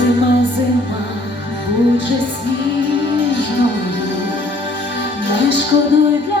зима, зима, будь же сніжною, не шкодуй для.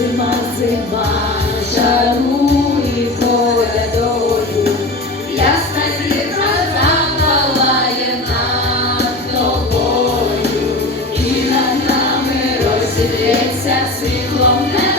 зима, зима, шарує колядою, ясна зірка запалає над тобою, і над нами розіб'ється світлом.